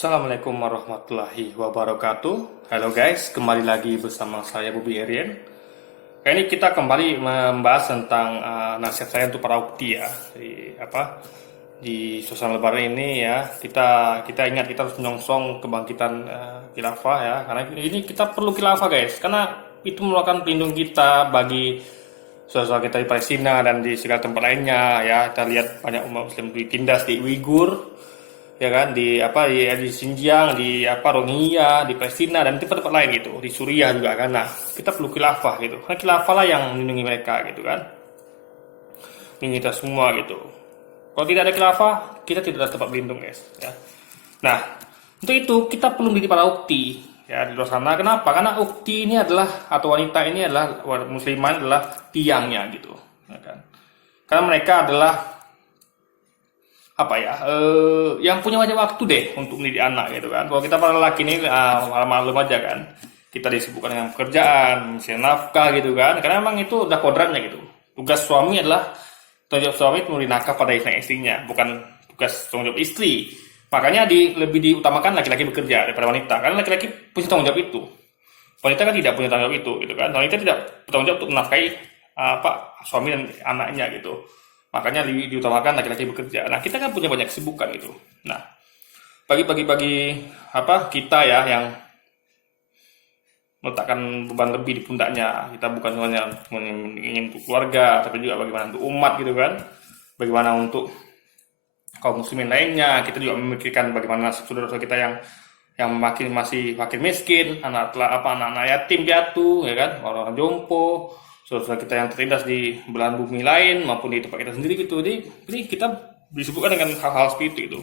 Assalamualaikum warahmatullahi wabarakatuh. Halo guys, kembali lagi bersama saya Bobby Arian. Kali ini kita kembali membahas tentang nasihat saya untuk para ukti ya. Di suasana Lebaran ini ya, kita ingat kita harus menyongsong kebangkitan khilafah ya. Karena ini kita perlu khilafah guys, karena itu merupakan pelindung kita bagi saudara kita di Palestina dan di segala tempat lainnya ya. Kita lihat banyak umat muslim ditindas di Uighur, ya kan, di Xinjiang, di Rohingya, di Palestina dan tempat-tempat lain gitu, di Suriah juga kan. Nah, kita perlu khilafah gitu, karena khilafah lah yang melindungi mereka gitu kan, melindungi kita semua gitu. Kalau tidak ada khilafah, kita tidak ada tempat berlindung guys ya. Nah, untuk itu kita perlu menjadi para ukti ya di luar sana. Kenapa? Karena ukti ini adalah, atau wanita ini adalah, muslimah adalah tiangnya gitu ya kan. Karena mereka adalah yang punya banyak waktu deh untuk mendidik anak gitu kan. Kalau kita para laki ini malam-malam aja kan, kita disibukkan dengan pekerjaan, mencari nafkah gitu kan, karena memang itu udah kodratnya gitu. Tugas suami adalah, tanggung jawab suami itu memberi nafkah pada istrinya, bukan tugas tanggung jawab istri. Makanya lebih diutamakan laki-laki bekerja daripada wanita, karena laki-laki punya tanggung jawab itu, wanita kan tidak punya tanggung jawab itu gitu kan. Wanita tidak bertanggung jawab untuk menafkahi suami dan anaknya gitu. Makanya diutamakan laki-laki bekerja. Nah, kita kan punya banyak kesibukan gitu. Nah, bagi kita ya yang meletakkan beban lebih di pundaknya, kita bukan hanya ingin untuk keluarga, tapi juga bagaimana untuk umat gitu kan. Bagaimana untuk kaum muslimin lainnya, kita juga memikirkan bagaimana saudara-saudara kita yang masih makin miskin, anak-anak yatim piatu, ya kan, orang jompo, saudara kita yang tertindas di belahan bumi lain maupun di tempat kita sendiri gitu. Jadi kita disebutkan dengan hal-hal seperti itu.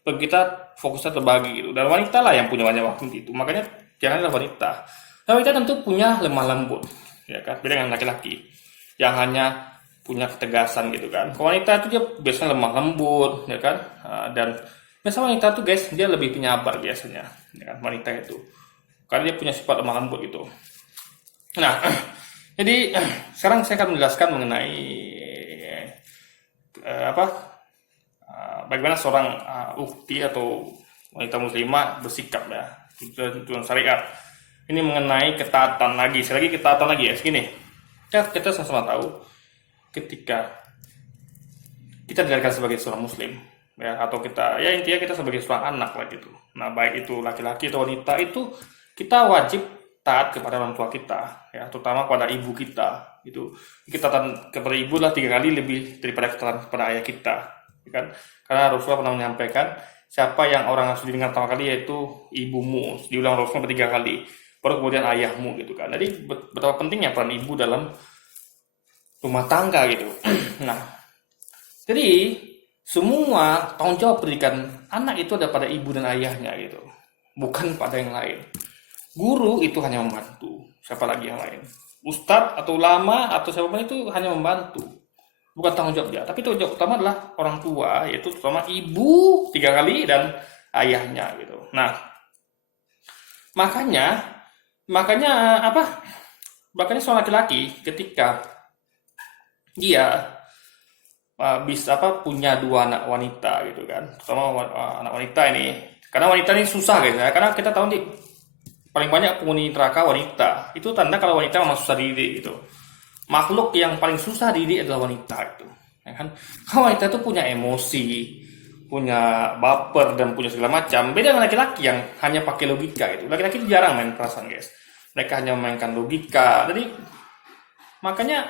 Bagi kita fokusnya terbagi gitu. Dan wanita lah yang punya banyak waktu itu. Makanya janganlah wanita. Dan wanita tentu punya lemah lembut, ya kan. Beda dengan laki-laki yang hanya punya ketegasan gitu kan. Kalau wanita itu dia biasanya lemah lembut, ya kan. Dan biasanya wanita tuh guys, dia lebih penyabar biasanya, ya kan, wanita itu. Karena dia punya sifat lemah lembut gitu. Nah, jadi sekarang saya akan menjelaskan mengenai bagaimana seorang ukti atau wanita muslimah bersikap ya dalam syariat. Ini mengenai ketaatan lagi, ketaatan lagi ya. Segini, kita sama-sama tahu ketika kita dilahirkan sebagai seorang muslim ya, atau intinya kita sebagai seorang anak lah gitu. Nah, baik itu laki-laki atau wanita, itu kita wajib taat kepada orang tua kita ya, terutama kepada ibu kita. Itu kita taat kepada ibu lah 3 kali lebih daripada ketaatan kepada ayah kita, ya kan? Karena Rasulullah pernah menyampaikan, siapa yang orang harus didengar pertama kali yaitu ibumu, diulang Rasulullah 3 kali, baru kemudian ayahmu gitu kan. Jadi betapa pentingnya peran ibu dalam rumah tangga gitu. Nah, jadi semua tanggung jawab pendidikan anak itu ada pada ibu dan ayahnya gitu, bukan pada yang lain. Guru itu hanya membantu, siapa lagi yang lain? Ustadz atau ulama atau siapapun itu hanya membantu, bukan tanggung jawab dia. Tapi tanggung jawab utama adalah orang tua, yaitu terutama ibu 3 kali dan ayahnya gitu. Nah, makanya seorang laki-laki ketika dia bisa punya 2 anak wanita gitu kan, terutama anak wanita ini, karena wanita ini susah guys ya, karena kita tahu nih paling banyak penghuni neraka wanita. Itu tanda kalau wanita memang susah dididik gitu. Makhluk yang paling susah dididik adalah wanita itu, ya kan? Kalau wanita itu punya emosi, punya baper dan punya segala macam. Beda dengan laki-laki yang hanya pakai logika itu. Laki-laki itu jarang main perasaan guys. Mereka hanya memainkan logika. Jadi makanya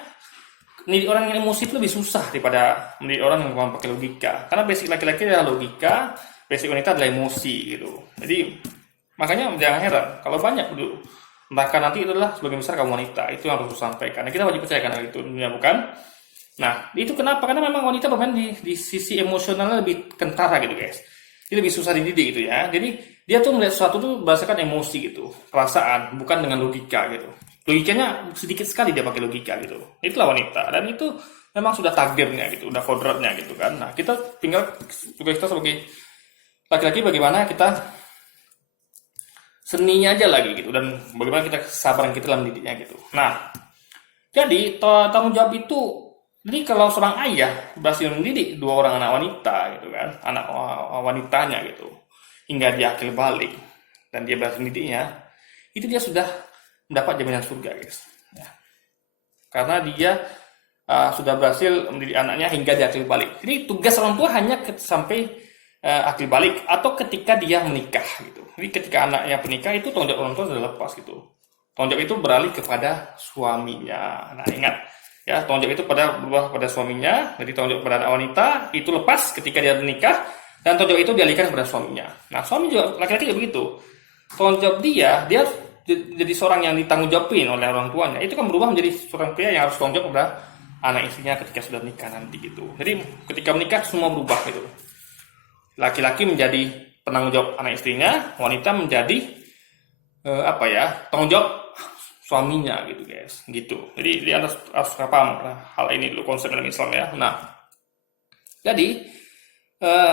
mendidik orang yang emosi itu lebih susah daripada mendidik orang yang pakai logika. Karena basic laki-laki adalah logika, basic wanita adalah emosi gitu. Jadi makanya jangan heran kalau banyak dulu neraka nanti adalah sebagian besar kaum wanita. Itu yang harus sampaikan. Nah, kita wajib percaya karena itu dunia bukan. Nah, itu kenapa? Karena memang wanita bermain di sisi emosionalnya lebih kentara gitu guys. Dia lebih susah dididik gitu ya. Jadi dia tuh melihat sesuatu tuh berdasarkan emosi gitu, perasaan, bukan dengan logika gitu. Logikanya sedikit sekali dia pakai logika gitu. Itulah wanita, dan itu memang sudah takdirnya gitu, udah kodratnya gitu kan. Nah, kita tinggal tugas kita sebagai laki-laki bagaimana kita seninya aja lagi gitu, dan bagaimana kita kesabaran kita dalam mendidiknya gitu. Nah, jadi tanggung jawab itu, jadi kalau seorang ayah berhasil mendidik 2 orang anak wanita gitu kan, anak wanitanya gitu, hingga dia akil balik dan dia berhasil mendidiknya, itu dia sudah mendapat jaminan surga, guys. Ya. Karena dia sudah berhasil mendidik anaknya hingga dia akil balik. Jadi tugas orang tua hanya sampai akil balik atau ketika dia menikah gitu. Jadi ketika anaknya menikah itu tanggung jawab orang tua sudah lepas gitu. Tanggung jawab itu beralih kepada suaminya. Nah, ingat ya, tanggung jawab itu berubah pada suaminya. Jadi tanggung jawab pada anak wanita itu lepas ketika dia menikah, dan tanggung jawab itu dialihkan kepada suaminya. Nah, suami juga laki-laki juga begitu. Tanggung jawab dia jadi seorang yang ditanggung jawabin oleh orang tuanya. Itu kan berubah menjadi seorang pria yang harus tanggung jawab kepada anak istrinya ketika sudah menikah nanti gitu. Jadi ketika menikah semua berubah gitu. Laki-laki menjadi penanggung jawab anak istrinya, wanita menjadi tanggung jawab suaminya gitu, guys. Gitu. Jadi dia harus paham hal ini dulu, konsep dalam Islam ya. Nah, jadi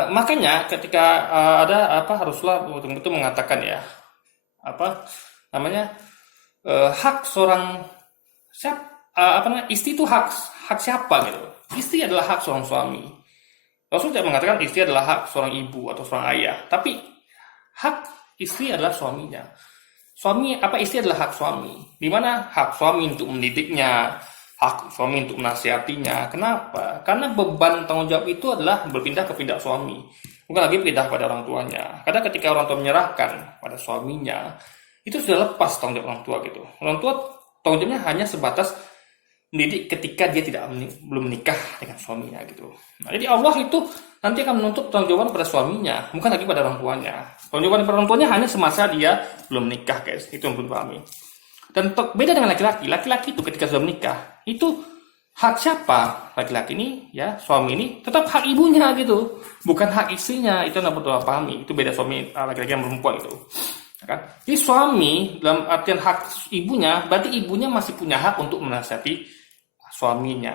makanya ketika Rasulullah betul-betul mengatakan ya, hak seorang istri itu hak siapa gitu. Istri adalah hak seorang suami. Rasul tidak mengatakan istri adalah hak seorang ibu atau seorang ayah, tapi hak istri adalah suaminya. Istri adalah hak suami. Di mana hak suami untuk mendidiknya, hak suami untuk menasihatinya. Kenapa? Karena beban tanggung jawab itu adalah berpindah ke pundak suami, bukan lagi pindah pada orang tuanya. Karena ketika orang tua menyerahkan pada suaminya, itu sudah lepas tanggung jawab orang tua gitu. Orang tua tanggung jawabnya hanya sebatas mendidik ketika dia belum menikah dengan suaminya gitu. Nah, jadi Allah itu nanti akan menuntut tanggung jawab pada suaminya, bukan lagi pada orang tuanya. Tanggung jawab pada orang tuanya hanya semasa dia belum menikah, guys. Itu yang perlu dipahami. Dan beda dengan laki-laki. Laki-laki itu ketika sudah menikah, itu hak siapa? Laki-laki ini, ya, suami ini tetap hak ibunya gitu, bukan hak istrinya. Itu yang perlu dipahami. Itu beda suami laki-laki yang perempuan itu. Kan? Jadi suami dalam artian hak ibunya, berarti ibunya masih punya hak untuk menasihati suaminya,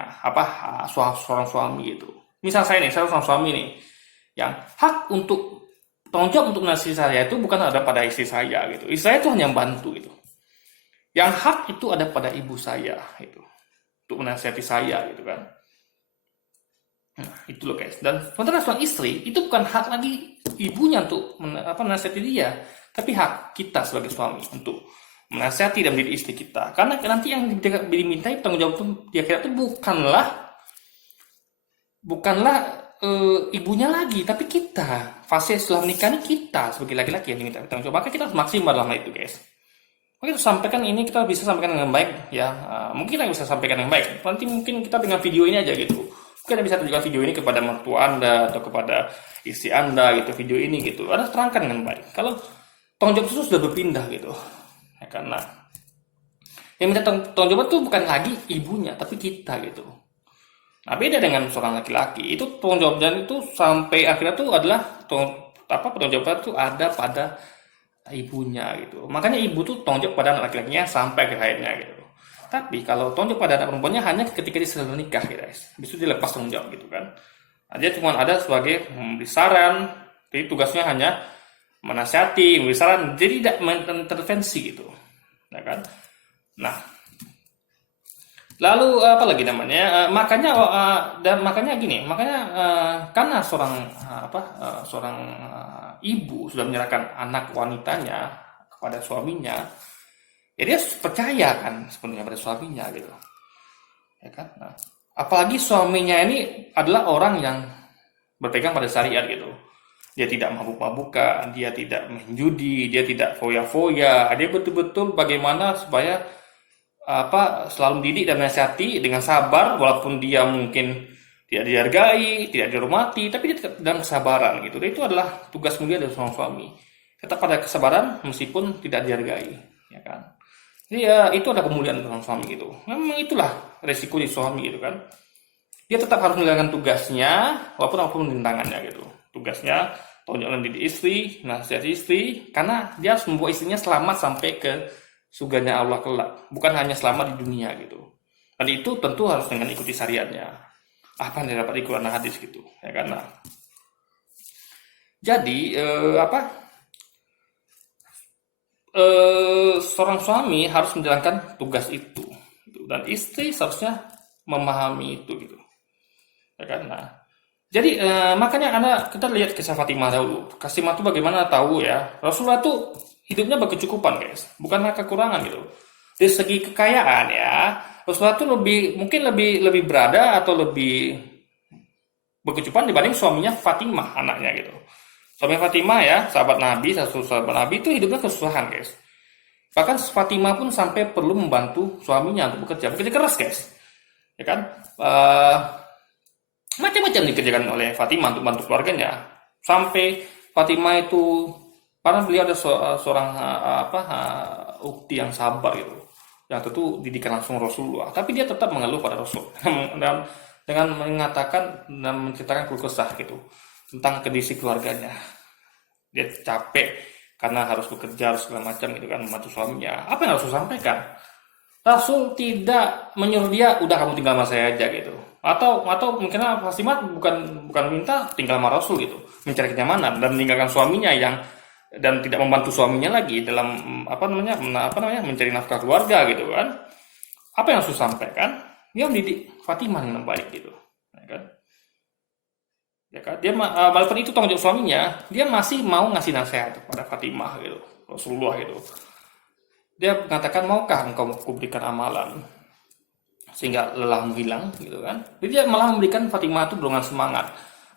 seorang suami itu. Misal saya seorang suami nih, yang hak untuk tanggung jawab untuk menasihati saya itu bukan ada pada istri saya gitu. Istri saya itu hanya membantu gitu. Yang hak itu ada pada ibu saya itu, untuk menasihati saya gitu kan. Nah, itu loh, guys. Dan sementara seorang istri itu bukan hak lagi ibunya untuk menasihati dia, tapi hak kita sebagai suami untuk menasihati dan mendidik istri kita. Karena nanti yang dimintai tanggung jawab itu di akhirat itu bukanlah ibunya lagi, tapi kita. Fase setelah menikah ini kita sebagai laki-laki yang diminta tanggung jawab. Maka kita harus maksimal dalam hal itu, guys. Maka kita bisa sampaikan dengan baik ya. Mungkin kita bisa sampaikan dengan baik. Nanti mungkin kita dengan video ini aja gitu. Mungkin kita bisa tunjukkan video ini kepada mertua Anda atau kepada istri Anda gitu, video ini gitu. Anda terangkan dengan baik. Kalau tanggung jawab itu sudah berpindah gitu. Ya, karena yang minta tanggung jawab itu bukan lagi ibunya, tapi kita gitu. Nah, beda dengan seorang laki-laki. Itu tanggung jawabnya itu sampai akhirnya itu adalah tanggung jawab itu ada pada ibunya gitu. Makanya ibu tuh tanggung jawab pada anak laki-lakinya sampai akhir hayatnya gitu. Tapi kalau tanggung jawab pada anak perempuannya hanya ketika dia sudah menikah, guys. Bisa dilepas tanggung jawab gitu kan. Nah, dia cuma ada sebagai memberi saran. Jadi tugasnya hanya menasihati, memberi saran, jadi tidak mengintervensi gitu. Ya kan? Nah, lalu apa lagi namanya? Makanya karena seorang ibu sudah menyerahkan anak wanitanya kepada suaminya, ya dia percaya kan sepenuhnya pada suaminya gitu. Ya kan? Nah, apalagi suaminya ini adalah orang yang berpegang pada syariat gitu. Dia tidak mabuk-mabukan, dia tidak main judi, dia tidak foya-foya. Dia betul-betul bagaimana supaya selalu mendidik dan menasihati dengan sabar, walaupun dia mungkin tidak dihargai, tidak dihormati, tapi dia tetap dalam kesabaran gitu. Dan itu adalah tugas mulia dari seorang suami. Tetap pada kesabaran meskipun tidak dihargai, ya kan. Jadi ya itu ada kemuliaan seorang suami gitu. Memang itulah resiko di suami gitu kan. Dia tetap harus menjalankan tugasnya walaupun apapun rintangannya gitu. Tugasnya tanggung jawab mendidik istri, nasihati istri, karena dia harus membawa istrinya selamat sampai ke surganya Allah kelak, bukan hanya selamat di dunia gitu. Dan itu tentu harus dengan ikuti syariatnya. Apa yang dapat di Quran dan hadis gitu, ya kan? Nah, jadi seorang suami harus menjalankan tugas itu, gitu. Dan istri seharusnya memahami itu gitu, ya kan? Nah, Jadi makanya kita lihat kisah Fatimah dahulu. Fatimah itu bagaimana tahu ya. Rasulullah tuh hidupnya berkecukupan guys, bukanlah kekurangan gitu. Dari segi kekayaan ya, Rasulullah tuh mungkin lebih berada atau lebih berkecukupan dibanding suaminya Fatimah anaknya gitu. Suami Fatimah ya, sahabat Nabi, sahabat Nabi itu hidupnya kesusahan guys. Bahkan Fatimah pun sampai perlu membantu suaminya untuk bekerja keras guys. Ya kan? Macam-macam dikerjakan oleh Fatimah untuk bantu keluarganya. Sampai Fatimah itu, karena beliau ada seorang ukti yang sabar gitu, yang tentu didikan langsung Rasulullah. Tapi dia tetap mengeluh pada Rasul dan dengan mengatakan dan menceritakan keluh kesah gitu tentang kondisi keluarganya. Dia capek karena harus bekerja harus segala macam gitu kan, membantu suaminya. Apa yang Rasul sampaikan? Rasul tidak menyuruh dia udah kamu tinggal sama saya aja gitu. Atau mungkin Fatimah bukan minta tinggal sama Rasul gitu, mencari kenyamanan dan meninggalkan suaminya dan tidak membantu suaminya lagi dalam mencari nafkah keluarga gitu kan. Apa yang Rasul sampaikan? Dia mendidik Fatimah dengan baik gitu, ya kan? Ya kan? Dia walaupun itu tanggung jawab suaminya, dia masih mau ngasih nasihat kepada Fatimah gitu, Rasulullah gitu. Dia mengatakan, maukah engkau kuberikan amalan sehingga lelahmu hilang gitu kan. Jadi dia malah memberikan Fatimah itu dorongan semangat,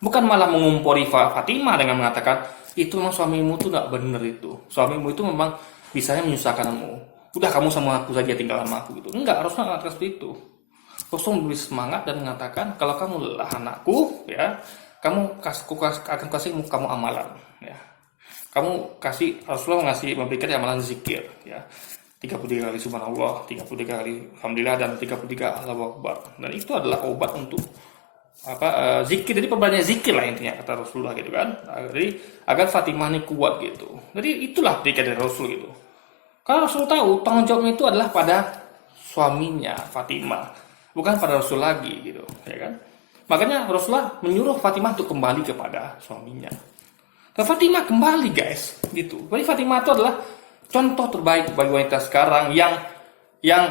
bukan malah mengumpori Fatimah dengan mengatakan itu memang suamimu tuh gak bener, itu suamimu itu memang bisanya menyusahkanmu, udah kamu sama aku saja, tinggal sama aku gitu. Enggak, Rasul mengatakan seperti itu. Rasul memberi semangat dan mengatakan kalau kamu lelah anakku ya, kamu akan kasih kamu amalan ya. Kamu kasih, Rasulullah memberikan amalan zikir ya. 33 kali subhanallah, 33 kali alhamdulillah, dan 33 Allahu Akbar. Dan itu adalah obat untuk zikir. Jadi perbanyak zikir lah intinya kata Rasulullah gitu kan. Jadi agar Fatimah ini kuat gitu. Jadi itulah didikan dari Rasul gitu. Karena Rasul tahu tanggung jawabnya itu adalah pada suaminya Fatimah, bukan pada Rasul lagi gitu, ya kan. Makanya Rasulullah menyuruh Fatimah untuk kembali kepada suaminya. Dan Fatimah kembali guys gitu. Jadi Fatimah itu adalah contoh terbaik bagi wanita sekarang yang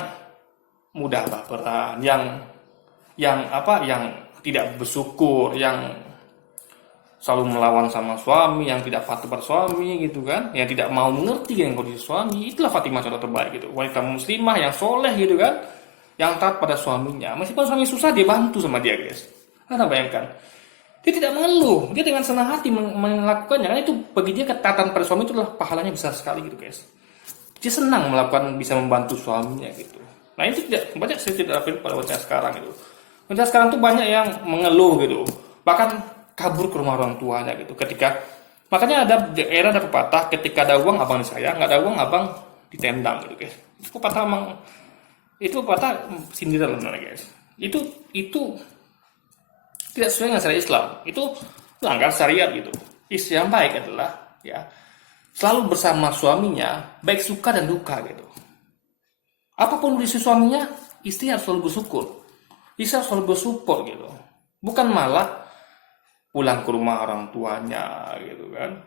mudah baperan, yang tidak bersyukur, yang selalu melawan sama suami, yang tidak patuh pada suami gitu kan, yang tidak mau mengerti dengan kondisi suami. Itulah Fatimah contoh terbaik gitu. Wanita muslimah yang soleh gitu kan, yang taat pada suaminya. Meskipun suami susah, dia bantu sama dia guys. Anda bayangkan, dia tidak mengeluh, dia dengan senang hati melakukannya. Karena itu bagi dia ketaatan pada suami itu adalah pahalanya besar sekali gitu guys. Dia senang bisa membantu suaminya gitu. Nah itu banyak saya tidak dapat pada wanita sekarang gitu. Wanita sekarang tuh banyak yang mengeluh gitu, bahkan kabur ke rumah orang tuanya gitu. Makanya ada pepatah, ketika ada uang abang disayang, nggak ada uang abang ditendang gitu guys. Itu pepatah sindiran guys. Itu tidak sesuai dengan syariat Islam. Itu melanggar syariat gitu. Istri yang baik adalah ya selalu bersama suaminya, baik suka dan duka gitu. Apapun kondisi suaminya, istri harus selalu bersyukur. Istri harus selalu bersupport gitu. Bukan malah pulang ke rumah orang tuanya gitu kan.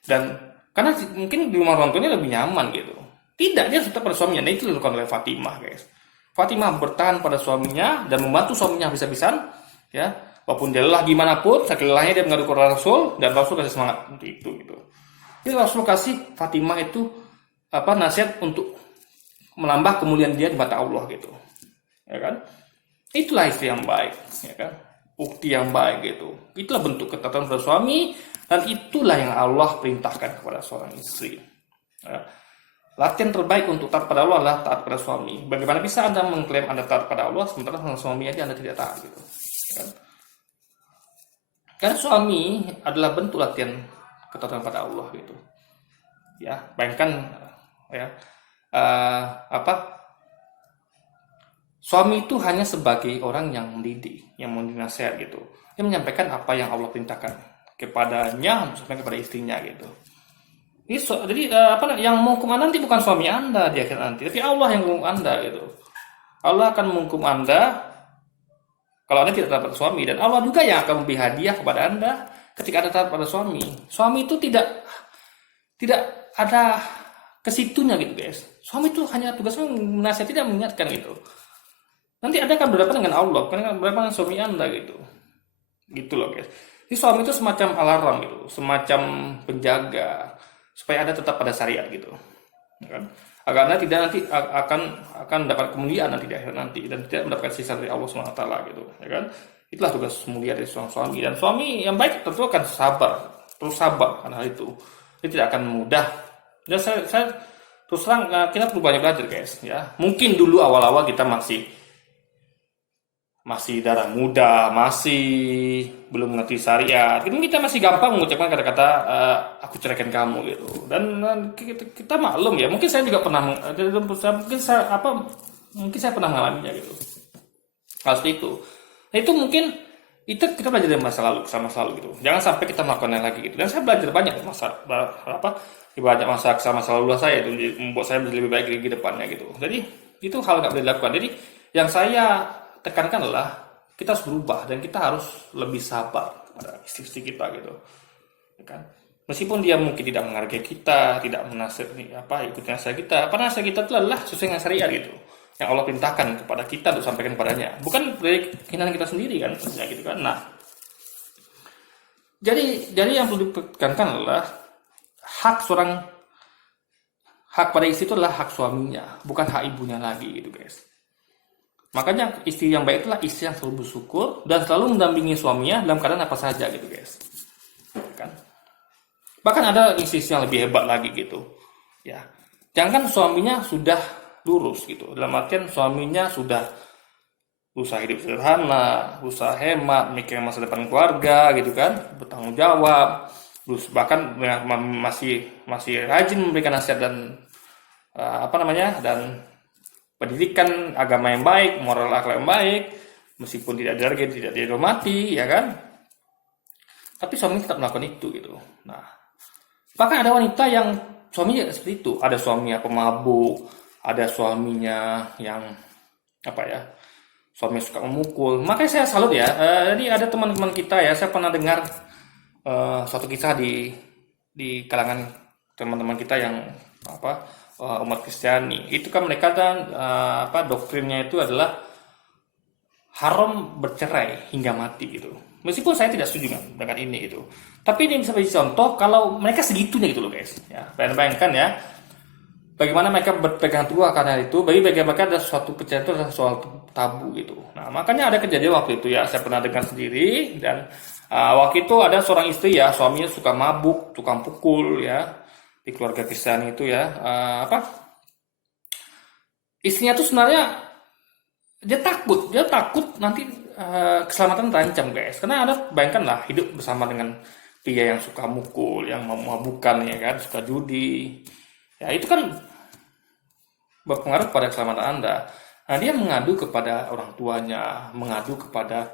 Dan karena mungkin di rumah orang tuanya lebih nyaman gitu. Tidak, dia tetap pada suaminya. Nah itu dilakukan oleh Fatimah guys. Fatimah bertahan pada suaminya dan membantu suaminya habis-habisan ya. Walaupun dia lelah gimana pun, saking lelahnya dia mengadu kepada Rasul, dan Rasul kasih semangat untuk itu gitu. Jadi Rasul kasih Fatimah itu nasihat untuk menambah kemuliaan dia di mata Allah gitu. Ya kan? Itulah istri yang baik, ya kan? Ukti yang baik gitu. Itulah bentuk ketaatan pada suami, dan itulah yang Allah perintahkan kepada seorang istri. Ya. Latihan terbaik untuk taat pada Allah adalah taat pada suami. Bagaimana bisa Anda mengklaim Anda taat pada Allah sementara sama suami aja Anda tidak taat gitu. Ya kan? Karena suami adalah bentuk latihan ketaatan pada Allah gitu. Ya, bayangkan ya suami itu hanya sebagai orang yang mendidik, yang memberi nasihat gitu. Dia menyampaikan apa yang Allah perintahkan kepadanya sampai kepada istrinya gitu. Jadi yang menghukum Anda nanti bukan suami Anda di akhir nanti, tapi Allah yang menghukum Anda gitu. Allah akan menghukum Anda kalau Anda tidak taat pada suami, dan Allah juga yang akan memberi hadiah kepada Anda ketika Anda taat pada suami. Suami itu tidak ada kesitunya gitu guys. Suami itu hanya tugasnya menasihati, tidak mengingatkan gitu. Nanti Anda akan berhadapan dengan Allah, karena berhadapan dengan suami Anda gitu. gitu loh guys. Jadi suami itu semacam alarm gitu, semacam penjaga supaya Anda tetap pada syariat gitu, ya kan? Agar Anda tidak nanti akan mendapat kemuliaan nanti di akhir nanti dan tidak mendapatkan sisa dari Allah SWT gitu, ya kan? Itulah tugas mulia dari seorang suami, dan suami yang baik tentu akan terus sabar karena hal itu. Dia tidak akan mudah. Dan saya terus terang, kita perlu banyak belajar guys, ya. Mungkin dulu awal-awal kita masih darah muda, masih belum mengerti syariat. Kita masih gampang mengucapkan kata-kata aku ceraikan kamu gitu. Dan kita maklum ya. Mungkin saya juga pernah mungkin saya pernah mengalaminya gitu. Hal seperti itu. Nah, itu mungkin itu kita belajar dari masa lalu gitu. Jangan sampai kita melakukannya lagi gitu. Dan saya belajar banyak banyak masa lalu saya itu membuat saya menjadi lebih baik di depannya gitu. Jadi itu hal nggak boleh dilakukan. Jadi yang saya tekankan adalah kita harus berubah dan kita harus lebih sabar pada istri-istri kita gitu, ya kan? Meskipun dia mungkin tidak menghargai kita, tidak ikuti nasihat kita, apa nasihat kita itu adalah sesuai dengan syariat gitu, yang Allah perintahkan kepada kita untuk sampaikan kepadanya, bukan dari keinginan kita sendiri kan, tentunya gitu kan. Nah, jadi yang perlu ditekankan adalah hak pada istri itu adalah hak suaminya, bukan hak ibunya lagi gitu guys. Makanya istri yang baik itulah istri yang selalu bersyukur dan selalu mendampingi suaminya dalam keadaan apa saja gitu guys. Kan? Bahkan ada istri yang lebih hebat lagi gitu. Ya. Jangan suaminya sudah lurus gitu. Dalam artian suaminya sudah berusaha hidup sederhana, berusaha hemat, mikir masa depan keluarga gitu kan, bertanggung jawab, terus bahkan masih rajin memberikan nasihat dan dan pendidikan agama yang baik, moral akhlak yang baik, meskipun tidak dihargai, tidak dihormati, ya kan? Tapi suami tetap melakukan itu gitu. Nah, bahkan ada wanita yang suaminya seperti itu. Ada suaminya pemabuk, ada suaminya yang suami suka memukul. Makanya saya salut ya. Jadi ada teman-teman kita ya, saya pernah dengar suatu kisah di kalangan teman-teman kita yang umat Kristiani. Itu kan mereka kan doktrinnya itu adalah haram bercerai hingga mati gitu. Meskipun saya tidak setuju dengan ini gitu. Tapi ini bisa menjadi contoh kalau mereka segitunya gitu loh guys. Ya, bayangkan ya. Bagaimana mereka berpegang teguh karena itu, bagi mereka ada suatu perceraian itu adalah soal tabu gitu. Nah, makanya ada kejadian waktu itu ya, saya pernah dengar sendiri dan waktu itu ada seorang istri ya, suaminya suka mabuk, tukang pukul ya. Di keluarga Kristen itu ya, istrinya tuh sebenarnya dia takut nanti keselamatan terancam guys, karena bayangkanlah hidup bersama dengan pria yang suka mukul, yang memabukkan ya kan, suka judi, ya itu kan berpengaruh pada keselamatan Anda. Nah, dia mengadu kepada orang tuanya, mengadu kepada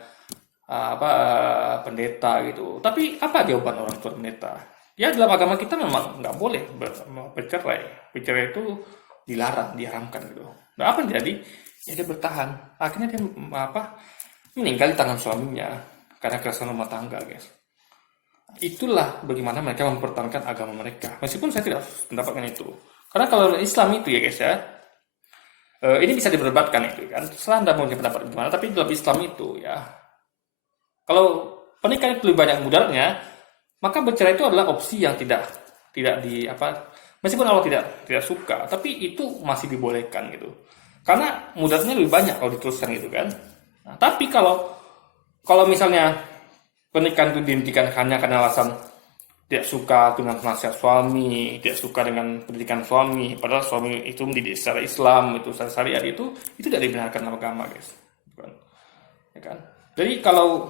pendeta gitu. Tapi apa jawaban orang tua pendeta? Ya dalam agama kita memang nggak boleh bercerai. Bercerai itu dilarang, diharamkan gitu. Nah, apa yang terjadi? Ya dia bertahan. Akhirnya dia meninggal di tangan suaminya karena kekerasan rumah tangga, guys. Itulah bagaimana mereka mempertahankan agama mereka. Meskipun saya tidak mendapatkan itu. Karena kalau Islam itu ya guys ya, ini bisa diperdebatkan itu kan. Setelah Anda punya pendapat gimana, tapi dalam Islam itu ya, kalau pernikahan itu lebih banyak mudaratnya, maka bercerai itu adalah opsi yang tidak meskipun Allah tidak suka, tapi itu masih dibolehkan gitu. Karena mudaratnya lebih banyak kalau diteruskan gitu kan. Nah, tapi kalau misalnya pernikahan itu dihentikan hanya karena alasan tidak suka dengan nasihat suami, tidak suka dengan pendidikan suami, padahal suami itu mendidik secara Islam, itu secara syariat, itu tidak dibenarkan dalam agama, guys. Bukan. Ya kan? Jadi kalau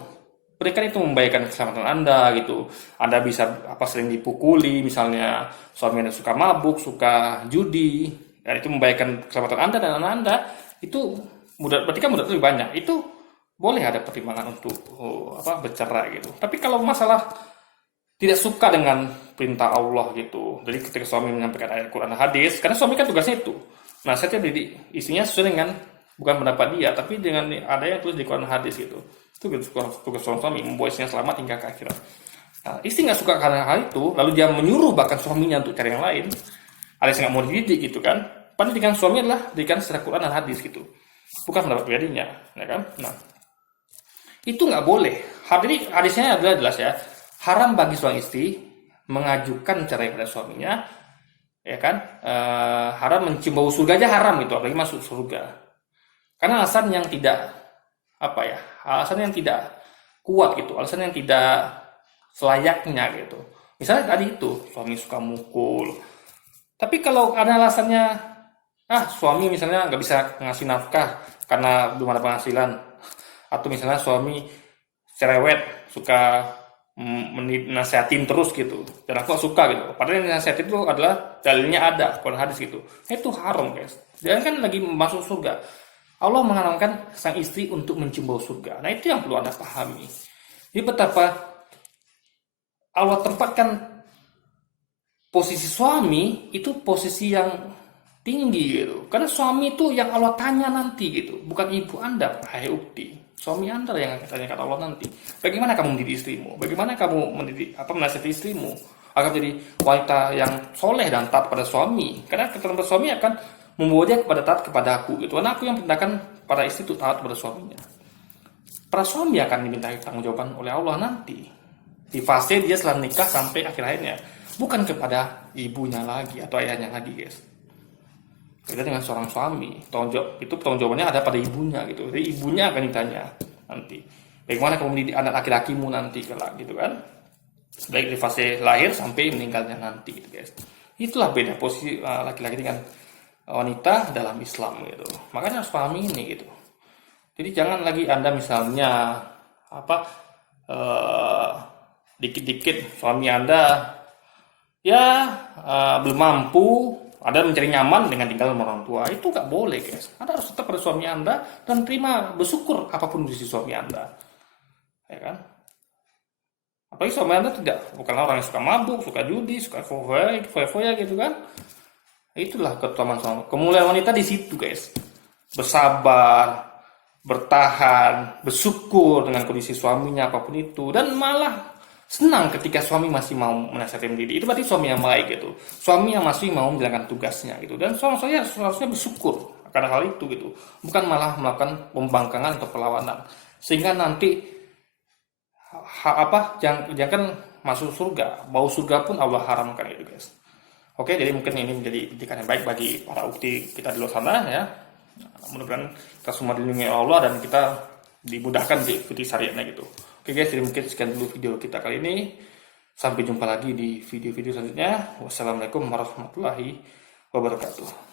pernikahan itu membahayakan keselamatan Anda gitu. Anda bisa sering dipukuli, misalnya suami Anda suka mabuk, suka judi, dan itu membahayakan keselamatan Anda dan anak Anda, itu berarti kan mudarat lebih banyak. Itu boleh ada pertimbangan untuk bercerai gitu. Tapi kalau masalah tidak suka dengan perintah Allah gitu, jadi ketika suami menyampaikan ayat Quran dan hadis, karena suami kan tugasnya itu. Nah, saya mendidik istrinya sesuai dengan bukan pendapat dia, tapi dengan ada yang tulis di Quran dan hadis gitu. Itu tugas suami membawa istrinya selamat hingga ke akhirat. Nah, istri nggak suka karena hal itu, lalu dia menyuruh bahkan suaminya untuk cari yang lain, alias nggak mau dididik gitu kan. Pendidikan suami adalah didikan secara Quran dan hadis gitu, bukan pendapat pribadinya, ya kan. Nah, itu nggak boleh Jadi hadisnya adalah jelas ya, haram bagi seorang istri mengajukan cerai pada suaminya, ya kan? Haram mencium bau surga aja haram gitu, apalagi masuk surga. Karena alasan yang tidak apa ya, alasan yang tidak kuat gitu, alasan yang tidak selayaknya gitu. Misalnya tadi itu suami suka mukul, tapi kalau ada alasannya, suami misalnya nggak bisa ngasih nafkah karena belum ada penghasilan, atau misalnya suami cerewet, suka nasehatin terus gitu, dan aku gak suka gitu. Padahal yang nasehatin itu adalah dalilnya ada, Quran hadis gitu. Itu haram guys. Dia kan lagi masuk surga. Allah mengharamkan sang istri untuk mencium bau surga. Nah itu yang perlu Anda pahami. Jadi betapa Allah tempatkan posisi suami itu posisi yang tinggi gitu. Karena suami itu yang Allah tanya nanti gitu, bukan ibu Anda, hai ukti. Suami Anda yang akan tanyakan Allah nanti. Bagaimana kamu mendidik istrimu? Bagaimana kamu menasihati istrimu agar jadi wanita yang soleh dan taat pada suami? Karena ketaatan suami akan membawa dia kepada taat kepada aku gitu. Karena aku yang perintahkan para istri itu taat kepada suaminya. Para suami akan dimintai pertanggungjawaban oleh Allah nanti di fase dia setelah nikah sampai akhir hayatnya, bukan kepada ibunya lagi atau ayahnya lagi guys. Beda dengan seorang suami, itu jawabannya ada pada ibunya gitu. Jadi ibunya akan ditanya nanti, bagaimana kamu mendidik anak laki-lakimu nanti kelak gitu kan, baik di fase lahir sampai meninggalnya nanti gitu guys. Itulah beda posisi laki-laki dengan wanita dalam Islam gitu. Makanya harus pahami ini gitu. Jadi jangan lagi Anda misalnya dikit-dikit suami Anda ya belum mampu, Anda mencari nyaman dengan tinggal sama orang tua, itu gak boleh guys. Anda harus tetap pada suami Anda dan terima, bersyukur apapun kondisi suami Anda, ya kan? Apalagi suami Anda bukanlah orang yang suka mabuk, suka judi, suka foya-foya gitu kan? Itulah keutamaan suami. Kemuliaan wanita di situ guys. Bersabar, bertahan, bersyukur dengan kondisi suaminya apapun itu, dan malah senang ketika suami masih mau menasihati mendidik. Itu berarti suami yang baik gitu. Suami yang masih mau menjalankan tugasnya gitu. Dan suami saya seharusnya bersyukur akan hal itu gitu. Bukan malah melakukan pembangkangan atau perlawanan. Sehingga nanti jangan masuk surga. Bau surga pun Allah haramkan itu guys. Oke, jadi mungkin ini menjadi pendidikan yang baik bagi para ukti kita di luar sana ya. Mudah-mudahan kita semua dilindungi Allah dan kita dimudahkan diikuti syariatnya gitu. Oke guys, jadi mungkin sekian dulu video kita kali ini. Sampai jumpa lagi di video-video selanjutnya. Wassalamualaikum warahmatullahi wabarakatuh.